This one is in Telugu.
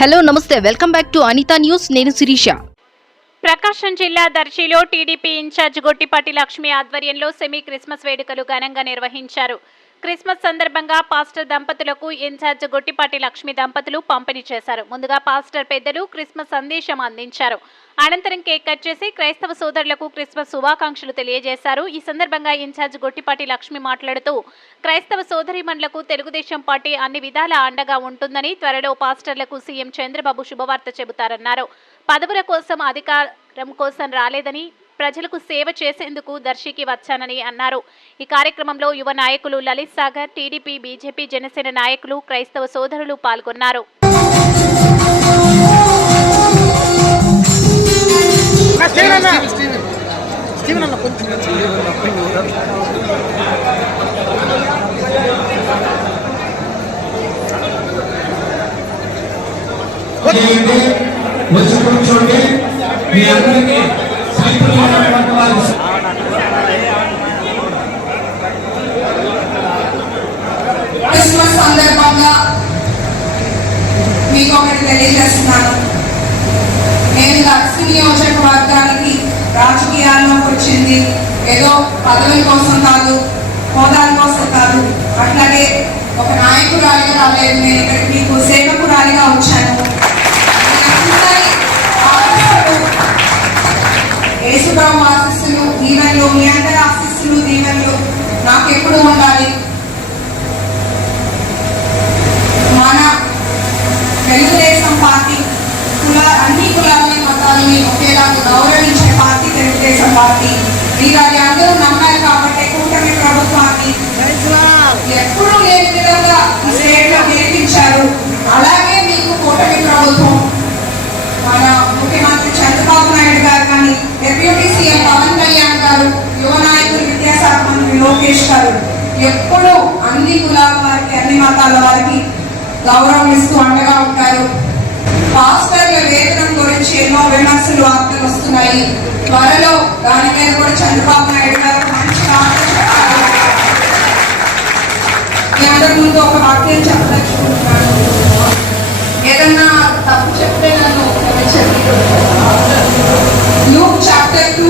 హలో నమస్తే. Welcome back to Anitha news. నేను శిరీష. ప్రకాశం జిల్లా దర్శిలో టీడీపీ ఇన్ఛార్జ్ గొట్టిపాటి లక్ష్మి ఆధ్వర్యంలో సెమీ క్రిస్మస్ వేడుకలు ఘనంగా నిర్వహించారు. క్రిస్మస్ సందర్భంగా పాస్టర్ దంపతులకు ఇన్ఛార్జ్ గొట్టిపాటి లక్ష్మి దంపతులు పంపిణీ చేశారు. ముందుగా పాస్టర్ పెద్దలు క్రిస్మస్ సందేశం అందించారు. అనంతరం కేక్ కట్ చేసి క్రైస్తవ సోదరులకు క్రిస్మస్ శుభాకాంక్షలు తెలియజేశారు. ఈ సందర్భంగా ఇన్ఛార్జ్ గొట్టిపాటి లక్ష్మి మాట్లాడుతూ క్రైస్తవ సోదరిమణులకు తెలుగుదేశం పార్టీ అన్ని విధాల అండగా ఉంటుందని త్వరలో పాస్టర్లకు సీఎం చంద్రబాబు శుభవార్త చెబుతారన్నారు. పదవుల కోసం అధికారం కోసం రాలేదని ప్రజలకు సేవ చేసేందుకు దర్శికి వచ్చానని అన్నారు. ఈ కార్యక్రమంలో యువ నాయకులు లలిత్ సాగర్ టీడీపీ బీజేపీ జనసేన నాయకులు క్రైస్తవ సోదరులు పాల్గొన్నారు. వచ్చి మీ అందరికీ క్రిస్మస్ సందర్భంగా మీకు ఒకటి తెలియజేస్తున్నాను. నేను దక్షిణ నియోజకవర్గానికి రాజకీయాల్లోకి వచ్చింది. ఏదో పదవి కోసం కాదు హోదాల కోసం కాదు. అట్లాగే ఒక నాయకురాలిగా రాలేదు. నేను ఇక్కడికి మీకు సేవకురాలిగా వచ్చాను. నాకు ఉండాలి. మన తెలుగుదేశం పార్టీ కుల అన్ని కులాలని మతాలని ఒకేలాగా గౌరవించే పార్టీ తెలుగుదేశం పార్టీ. మీరు అది అందరూ నమ్మారు కాబట్టి కూటమి ప్రభుత్వాన్ని ఎప్పుడూ లేని విధంగా ఈ స్టేట్లో నేర్పించారు అలాగే మీకు కూటమి ప్రభుత్వం మన ముఖ్యమంత్రి చంద్రబాబు నాయుడు గారు కానీ డిప్యూటీ సీఎం పవన్ ఎప్పుడూ అన్ని కులాల వారికి అన్ని మతాల వారికి గౌరవం ఇస్తూ అండగా ఉంటారు. పాస్టర్ల వేతనం గురించి ఎన్నో విమర్శలు వార్తలు వస్తున్నాయి. త్వరలో దాని మీద కూడా చంద్రబాబు నాయుడు గారు మంచి అందరి ముందు ఒక వాక్యం చెప్పదలుచుకుంటున్నాను. ఏదన్నా తప్పు చెప్తే నన్ను ఛాప్టర్ టూ